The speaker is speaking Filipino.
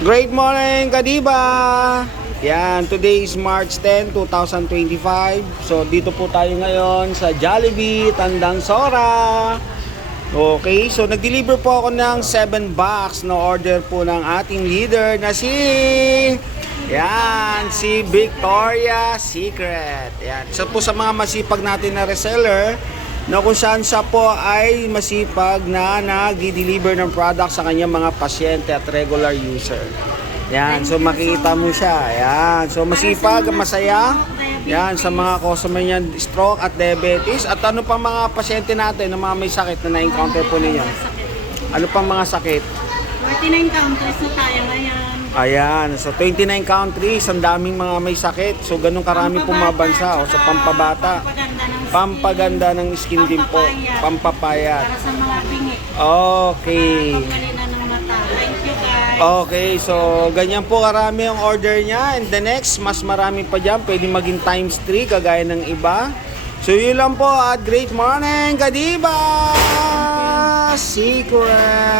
Great morning, Kadiba! Yan, today is March 10, 2025. So, dito po tayo ngayon sa Jollibee, Tandang Sora. Okay, so nag-deliver po ako ng 7 box na order po ng ating leader na si Victoria Secret. Yan. So po sa mga masipag natin na reseller na kung saan siya po ay masipag na nag-deliver ng product sa kanyang mga pasyente at regular user. Yan, so makita mo siya. Yan, so masipag, masaya. Yan, sa mga customer niya, stroke at diabetes. At ano pang mga pasyente natin na mga may sakit na na-encounter po ninyo? Ano pang mga sakit? 49 countries na tayo ngayon. Ayan, so 29 countries, ang daming mga may sakit. So ganun karami pong mga bansa. O, sa pampabata, pampaganda ng skin din po, pampapayat. Para sa mga bingi. Okay. Panggalina ng mata. Thank you guys. Okay, so ganyan po karami ang order niya. And the next, mas marami pa dyan. Pwede maging times 3 kagaya ng iba. So yun lang po at great morning, Kadiba! Secret!